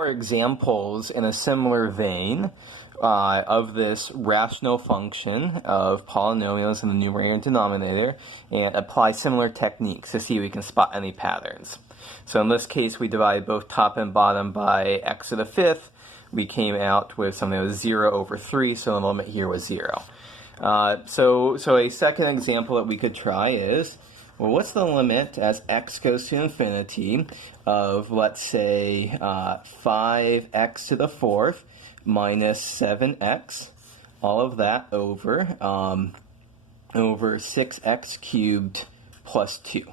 more examples in a similar vein of this rational function of polynomials in the numerator and denominator, and apply similar techniques to see if we can spot any patterns. So in this case, we divided both top and bottom by x to the fifth. We came out with something that was 0 over 3, so the limit here was 0. So a second example that we could try is, well, what's the limit as x goes to infinity of, let's say, 5x to the fourth minus 7x, all of that over 6x cubed plus 2.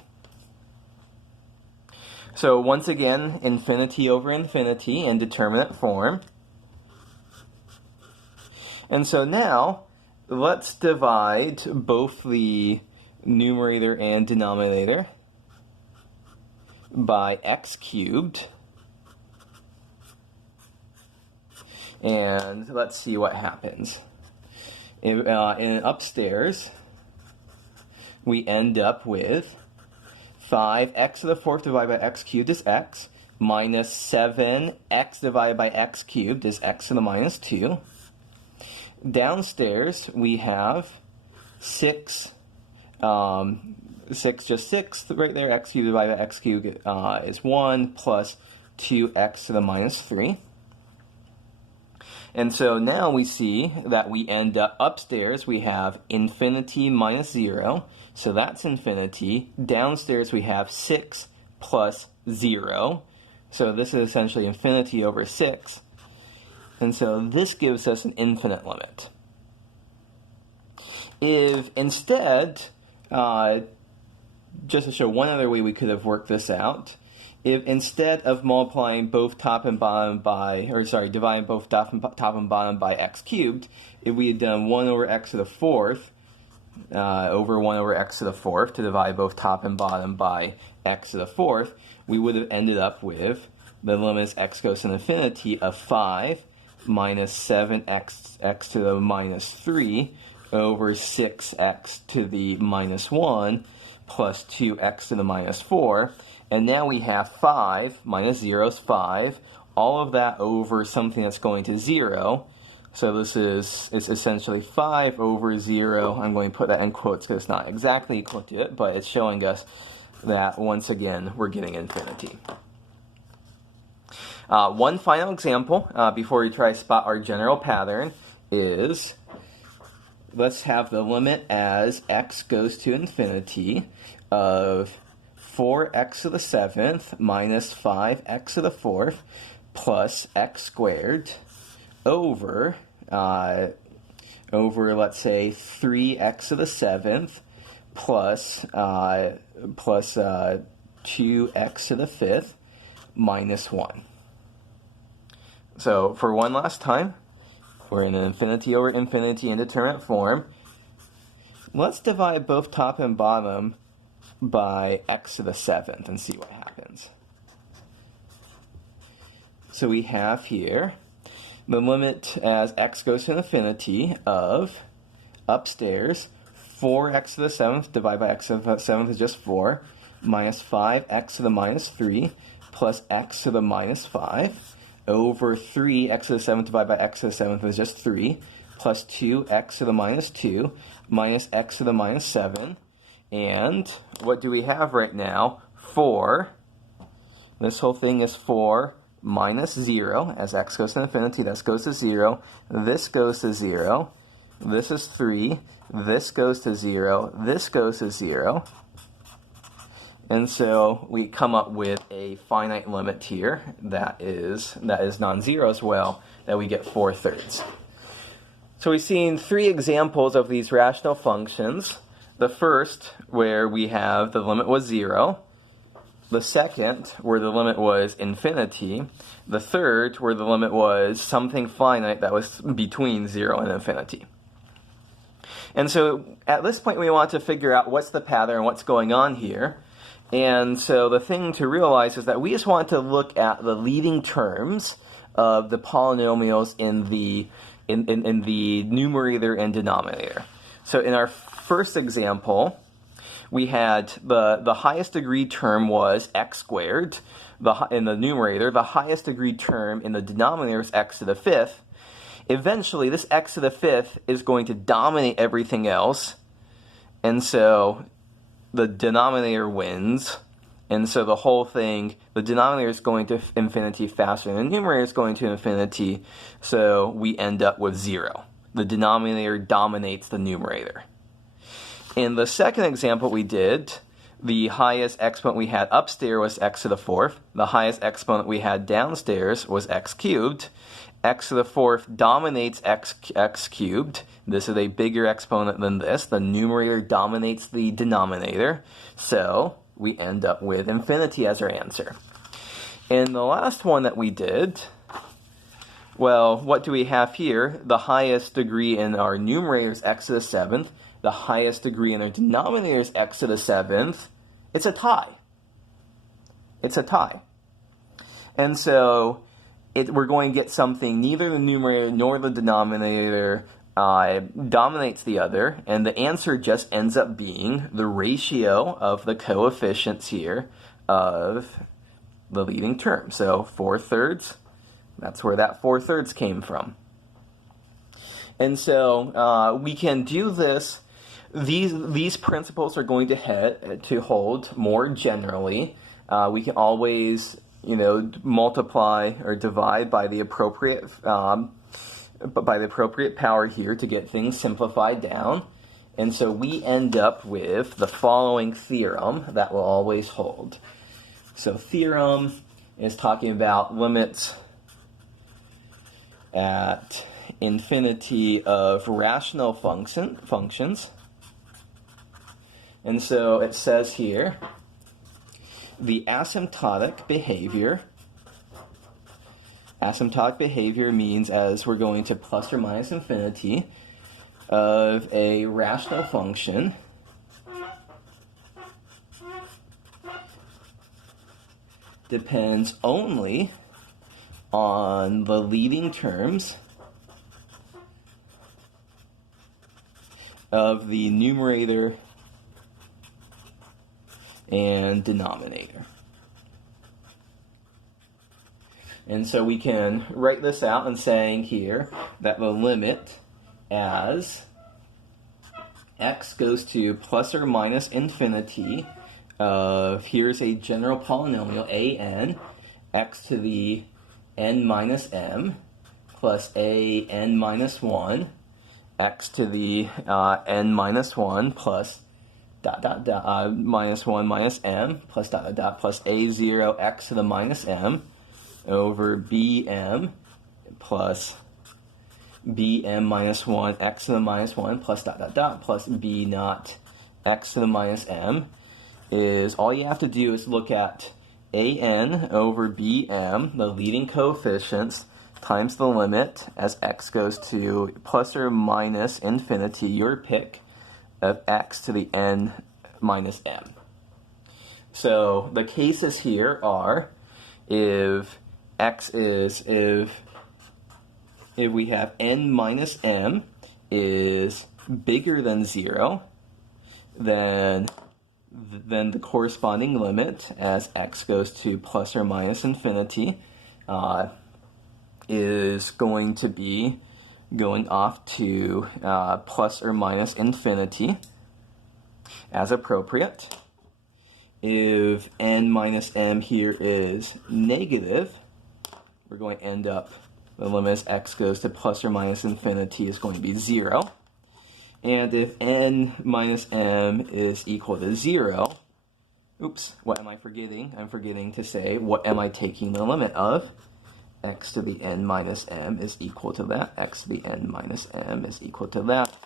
So once again, infinity over infinity in determinate form. And so now, let's divide both the numerator and denominator by x cubed. And let's see what happens. In upstairs, we end up with 5x to the fourth divided by x cubed is x, minus 7x divided by x cubed is x to the minus 2. Downstairs, we have 6 just 6 right there, x cubed divided by x cubed is 1, plus 2x to the minus 3. And so now we see that we end up upstairs, we have infinity minus 0, so that's infinity. Downstairs we have 6 plus 0, so this is essentially infinity over 6. And so this gives us an infinite limit. If instead, just to show one other way we could have worked this out, if instead of multiplying both top and bottom by, dividing both top and bottom by x cubed, if we had done 1 over x to the fourth over 1 over x to the fourth to divide both top and bottom by x to the fourth, we would have ended up with the limit as x goes to infinity of 5 minus 7x to the minus 3 over 6x to the minus 1 plus 2x to the minus 4. And now we have 5 minus 0 is 5, all of that over something that's going to 0. So this is essentially 5 over 0. I'm going to put that in quotes because it's not exactly equal to it, but it's showing us that, once again, we're getting infinity. One final example before we try to spot our general pattern is, let's have the limit as x goes to infinity of 4x to the seventh minus 5x to the fourth plus x squared over, let's say, 3x to the seventh plus 2x to the fifth minus 1. So for one last time, we're in an infinity over infinity indeterminate form. Let's divide both top and bottom by x to the seventh and see what happens. So we have here the limit as x goes to infinity of, upstairs, 4x to the seventh divided by x to the seventh is just 4, minus 5x to the minus 3 plus x to the minus 5 over 3x to the seventh divided by x to the seventh is just 3 plus 2x to the minus 2 minus x to the minus 7. And what do we have right now? 4. This whole thing is 4 minus 0. As x goes to infinity, this goes to 0. This goes to 0. This is 3. This goes to 0. This goes to 0. And so we come up with a finite limit here that is non-zero as well, that we get 4/3. So we've seen 3 examples of these rational functions. The first, where we have the limit was 0. The second, where the limit was infinity. The third, where the limit was something finite that was between 0 and infinity. And so at this point, we want to figure out what's the pattern, what's going on here. And so the thing to realize is that we just want to look at the leading terms of the polynomials in the numerator and denominator. So in our first example, we had the highest degree term was x squared, in the numerator, the highest degree term in the denominator is x to the fifth, eventually this x to the fifth is going to dominate everything else, and so the denominator wins, and so the whole thing, the denominator is going to infinity faster than the numerator is going to infinity, so we end up with 0. The denominator dominates the numerator. In the second example we did, the highest exponent we had upstairs was x to the fourth. The highest exponent we had downstairs was x cubed. X to the fourth dominates x cubed. This is a bigger exponent than this. The numerator dominates the denominator. So we end up with infinity as our answer. In the last one that we did, well, what do we have here? The highest degree in our numerator is x to the seventh. The highest degree in our denominator is x to the seventh. It's a tie. It's a tie. And so we're going to get something neither the numerator nor the denominator dominates the other, and the answer just ends up being the ratio of the coefficients here of the leading term. So 4/3, that's where that 4/3 came from. And so we can do this. These principles are going to hold more generally. We can always, multiply or divide by the appropriate power here to get things simplified down. And so we end up with the following theorem that will always hold. So theorem is talking about limits at infinity of rational functions. And so it says here, the asymptotic behavior means, as we're going to plus or minus infinity, of a rational function depends only on the leading terms of the numerator and denominator. And so we can write this out and saying here that the limit as x goes to plus or minus infinity of, here's a general polynomial, a(n), x to the n minus m, plus a n minus 1, x to the n minus 1, plus minus 1 minus m, plus plus a0 x to the minus m, over bm, plus bm minus 1 x to the minus 1, plus plus b naught x to the minus m, is all you have to do is look at an over bm, the leading coefficients, times the limit as x goes to plus or minus infinity, your pick, of x to the n minus m. So the cases here are if we have n minus m is bigger than 0, then the corresponding limit as x goes to plus or minus infinity is going to be going off to plus or minus infinity as appropriate. If n minus m here is negative, we're going to end up, the limit as x goes to plus or minus infinity is going to be 0. And if n minus m is equal to 0, oops, what am I forgetting? I'm forgetting to say, what am I taking the limit of? X to the n minus m is equal to that. X to the n minus m is equal to that.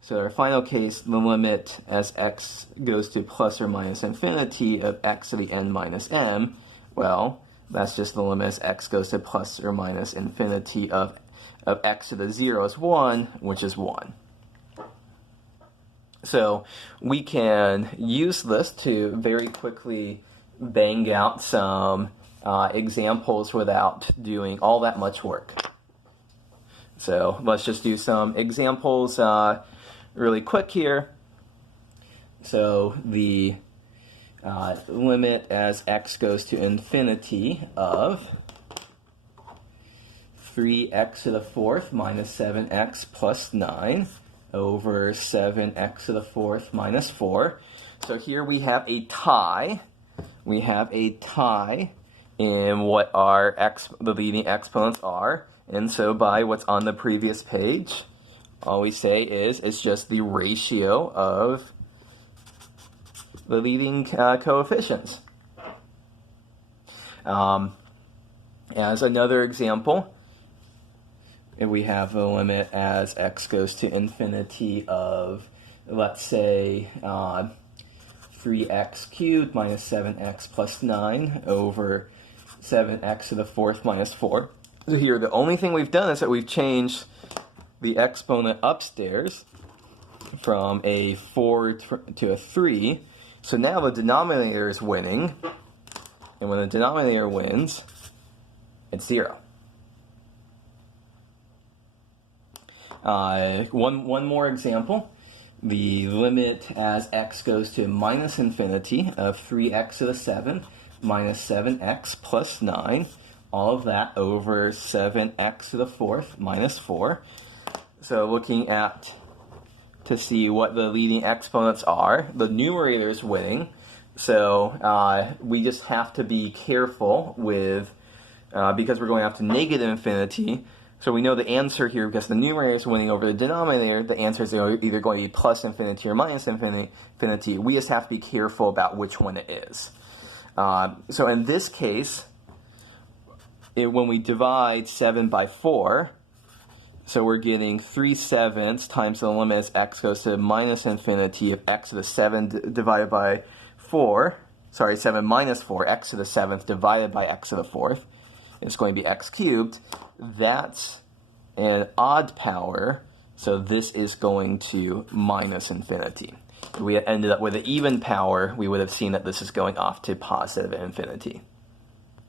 So our final case, the limit as x goes to plus or minus infinity of x to the n minus m, well, that's just the limit as x goes to plus or minus infinity of x to the 0 is 1, which is 1. So we can use this to very quickly bang out some examples without doing all that much work. So let's just do some examples really quick here. So the limit as x goes to infinity of 3x to the fourth minus 7x plus 9 over 7x to the fourth minus 4. So here we have a tie. We have a tie in what the leading exponents are. And so by what's on the previous page, all we say is it's just the ratio of the leading coefficients. As another example, if we have the limit as x goes to infinity of, let's say, 3x cubed minus 7x plus 9 over 7x to the fourth minus 4. So here, the only thing we've done is that we've changed the exponent upstairs from a 4 to a 3. So now the denominator is winning, and when the denominator wins, it's 0. One more example. The limit as x goes to minus infinity of 3x to the 7th minus 7x plus 9, all of that over 7x to the fourth minus 4. So looking at to see what the leading exponents are, the numerator is winning, so we just have to be careful with, because we're going up to negative infinity. So we know the answer here, because the numerator is winning over the denominator, the answer is either going to be plus infinity or minus infinity. We just have to be careful about which one it is. So in this case, when we divide 7 by 4, so we're getting 3/7 times the limit as x goes to minus infinity of x to the 7 divided by 4. Sorry, 7 minus 4, x to the 7th divided by x to the 4th. It's going to be x cubed. That's an odd power, so this is going to minus infinity. If we had ended up with an even power, we would have seen that this is going off to positive infinity.